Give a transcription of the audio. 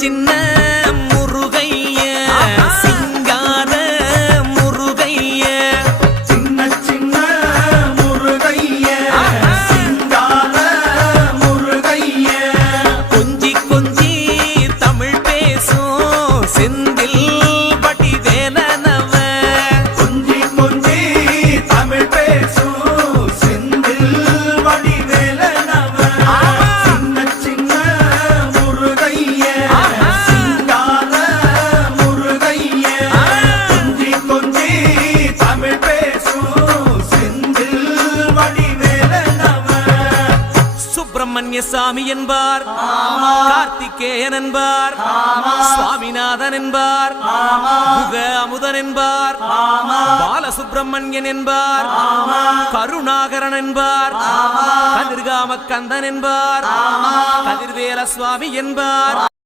சின்ன முருகைய சிங்கார முருகைய சின்ன முருகைய சிங்கார முருகைய கொஞ்சி கொஞ்சி தமிழ் பேசும் செந்தில் வடிவேலனவ கொஞ்சி கொஞ்சி தமிழ் பேசும் செந்தில் வடிவேலனவ சின்ன முருகைய சிங்கார முருகைய கொஞ்சி கொஞ்சி தமிழ் பேசும் செந்தில் வடிவேலனவ சுப்பிரமணிய சாமி என்பார், கார்த்திகேயன் என்பார், சுவாமிநாதன் என்பார், முக அமுதன் என்பார், பாலசுப்பிரமணியன் என்பார், கருணாகரன் என்பார், கதிர்காம கந்தன் என்பார், கதிர்வேல சுவாமி என்பார்.